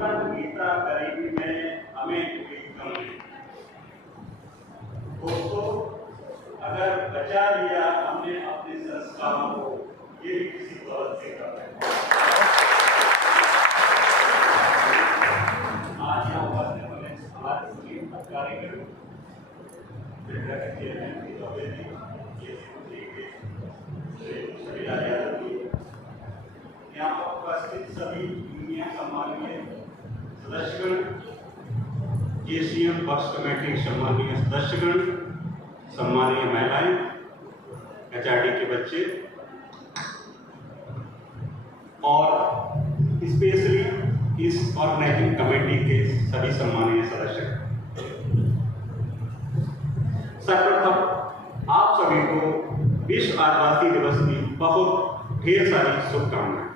जीवन बीता गरीबी में हमें कोई गम नहीं। दोस्तों, अगर बचा लिया हमने अपने संस्कारों को, ये भी किसी दौलत से कर रहे हैं। आज यहाँ उपस्थित होने हमारे सभी अधिकारीगण यहाँ पर उपस्थित सभी दुनिया सम्मानीय सदस्यगण, एशियन पक्ष कमेटी सम्मानीय सदस्यगण, सम्मानीय महिलाएं, एचआरडी के बच्चे और स्पेशली इस ऑर्गेनाइजिंग कमेटी के सभी सम्मानीय सदस्य। सर्वप्रथम आप सभी को विश्व आदिवासी दिवस की बहुत ढेर सारी शुभकामनाएं।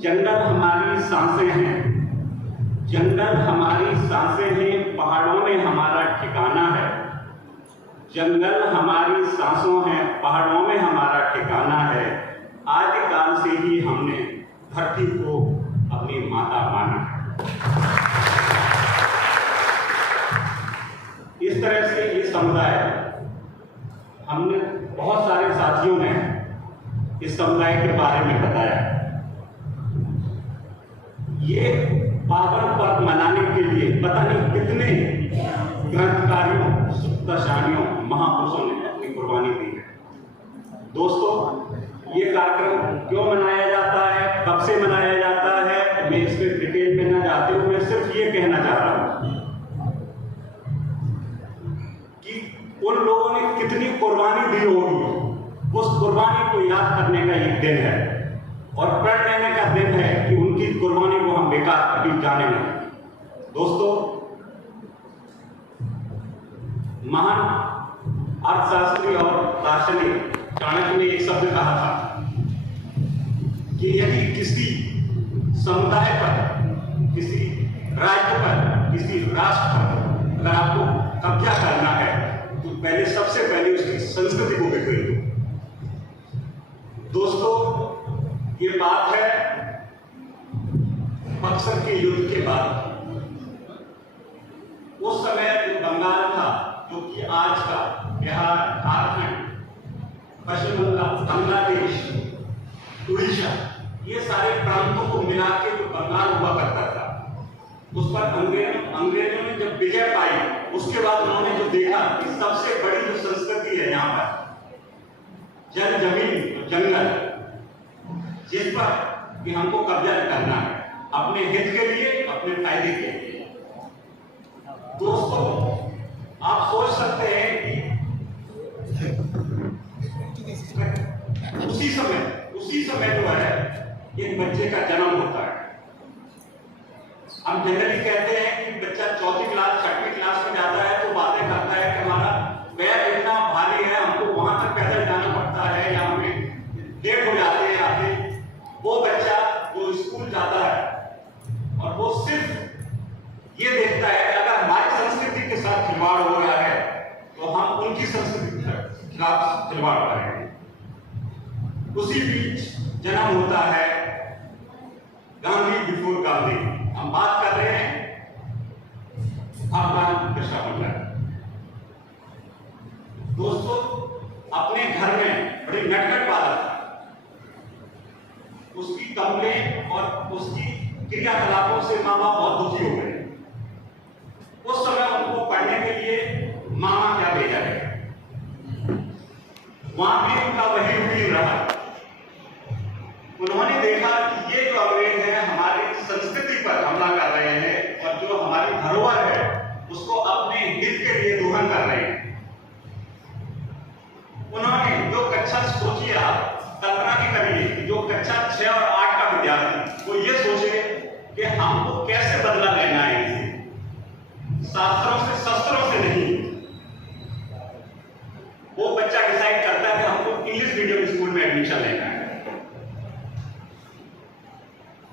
जंगल हमारी सांसें हैं, जंगल हमारी सांसें हैं, पहाड़ों में हमारा ठिकाना है। जंगल हमारी सांसों हैं, पहाड़ों में हमारा ठिकाना है। आदिकाल से ही हमने धरती को अपनी माता माना है। इस तरह से ये समुदाय, हमने बहुत सारे साथियों ने इस समुदाय के बारे में बताया। ये पावन पर्व मनाने के लिए पता नहीं कितने ग्रंथकारियों, सुप्तशानियों, महापुरुषों ने अपनी कुर्बानी दी है। दोस्तों, ये कार्यक्रम क्यों मनाया जाता है, कब से मनाया जाता है, मैं इस पर डिटेल में न जाते हुए मैं सिर्फ ये कहना चाह रहा हूँ कि उन लोगों ने कितनी कुर्बानी दी होगी, उस कुर्बानी को याद करने का एक दिन है और प्रण लेने का दिन है कि उनकी कुर्बानी को हम बेकार कभी जाने नहीं। दोस्तों, महान अर्थशास्त्री और दार्शनिक चाणक्य ने एक शब्द कहा था कि यदि किसी समुदाय पर, किसी राज्य पर, किसी राष्ट्र पर अगर आपको कब्जा करना है तो पहले, सबसे पहले उसकी संस्कृति को बिखेर दो। दोस्तों, ये बात है बक्सर के युद्ध के बाद। उस समय जो बंगाल था, जो कि आज का बिहार, झारखंड, पश्चिम बंगाल, बांग्लादेश, उड़ीसा, ये सारे प्रांतों को मिला के जो बंगाल हुआ करता था, उस पर अंग्रेजों ने जब विजय पाई, उसके बाद उन्होंने जो देखा कि सबसे बड़ी जो संस्कृति है यहाँ पर, जल जमीन, जंगल, जिस पर कि हमको कब्जा करना है अपने हित के लिए, अपने फायदे के लिए। दोस्तों, आप सोच सकते हैं कि उसी समय जो है एक बच्चे का जन्म होता है। हम जनरली कहते हैं कि बच्चा चौथी क्लास, छठवीं क्लास में जाता है तो बातें करता है कि हमारा पैर इतना भारी है, हमको वहां तक पैदल जाना पड़ता है या हमें लेट हो जाते हैं आते। वो बच्चा जो स्कूल जाता है और वो सिर्फ ये देखता है कि अगर हमारी संस्कृति के साथ खिलवाड़ हो रहा है तो हम उनकी संस्कृति के खिलाफ खिलवाड़ करेंगे। उसी बीच जन्म होता है गांधी बिफोर गांधी। हम बात कर रहे हैं भगवान बिरसा मुंडा। दोस्तों, अपने घर में बड़ी नटखट बालक था, उसकी कंप्लेन और उसकी क्रियाकलापों से माँ बाप बहुत दुखी हो गए। उस समय उनको पढ़ने के लिए मामा क्या भेजा गया, वहां भी उनका वही रूटीन रहा। उन्होंने देखा कि ये जो अंग्रेज हैं हमारी संस्कृति पर हमला कर रहे हैं और जो हमारी धरोहर है उसको अपने हित के लिए दोहन कर रहे हैं। उन्होंने जो कक्षा, सोचिए आप, कल्पना की करिए, जो कक्षा 6 और 8 का विद्यार्थी वो ये सोचे कि हमको कैसे बदला लेना है इसे, शास्त्रों से, शस्त्रों से नहीं। वो बच्चा डिसाइड करता है कि हमको इंग्लिश मीडियम स्कूल में एडमिशन लेना है।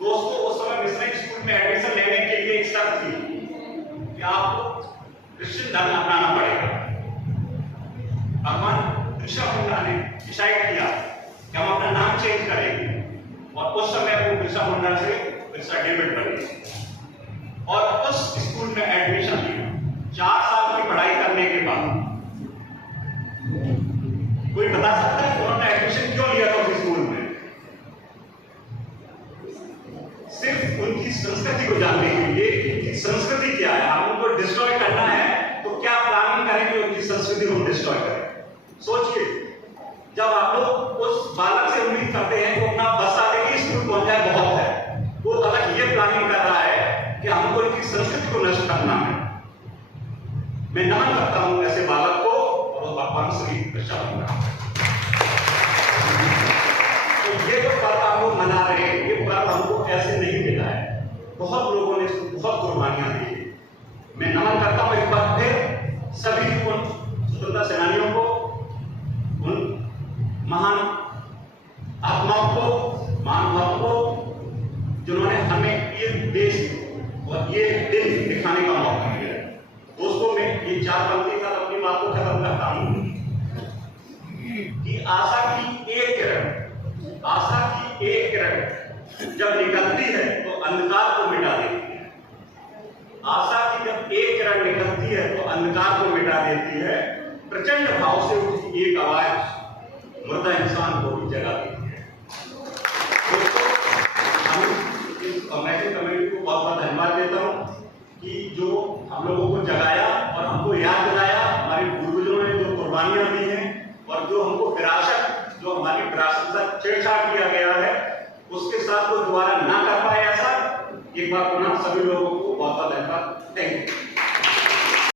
दोस्तों, उस समय मिशनरी स्कूल में एडमिशन लेने के लिए एक शर्त थी कि आपको क्रिश्चियन धर्म अपनाना पड़ेगा। भगवान बिरसा मुंडा ने डिसाइड किया कि हम अपना नाम चेंज करेंगे और उस समय वो बिरसा मुंडा से बिरसा डेविड बनी और उस स्कूल में एडमिशन लिया। 4 साल की पढ़ाई करने के बाद कोई बता सकता है उन्होंने एडमिशन क्यों लिया था उस स्कूल में? सिर्फ उनकी संस्कृति को जानने के लिए, उनकी संस्कृति क्या है। हम उनको डिस्ट्रॉय करना है तो क्या प्लानिंग करेंगे उनकी संस्कृति को डिस्ट्रॉय करें? सोचिए, जब आप लोग उस बालक से उम्मीद करते हैं कि अपना बस आने की स्कूल पहुंच जाए, बहुत है, वो बालक ये प्लानिंग कर रहा है कि हमको इनकी संस्कृति को नष्ट करना है। मैं नमन करता हूं ऐसे बालक को और भगवान श्री कृष्ण। तो ये जो पर्व हम लोग मना रहे हैं, ये पर्व हमको ऐसे नहीं मिला है, बहुत लोगों ने इसको बहुत कुर्बानियां दी। मैं नमन करता हूं एक बार फिर सभी उन स्वतंत्रता सेनानियों को, उन महान आत्माओं को, महानुभावों को, जिन्होंने हमें ये देश और ये दिन दिखाने का मौका दिया। दोस्तों, मैं ये 4 पंक्ति का अपनी बात को खत्म करता हूं कि आशा की एक किरण जब निकलती है तो अंधकार को मिटा देती है। आशा की जब एक किरण निकलती है तो अंधकार को मिटा देती है। प्रचंड भाव से उठती एक आवाज मुर्दा इंसान को भी जगा देती है। दोस्तों, हम इस कमेटी को बहुत बहुत धन्यवाद देता हूं कि जो हम लोगों को जगाया और हमको याद दिलाया, हमारे पूर्वजों ने जो कुर्बानियां दी हैं और जो हमको विरासत, जो हमारी विरासत से छेड़छाड़ किया गया है, उसके साथ वो दोबारा ना कर पाए ऐसा। एक बार पुनः सभी लोगों को बहुत बहुत धन्यवाद। Thank you.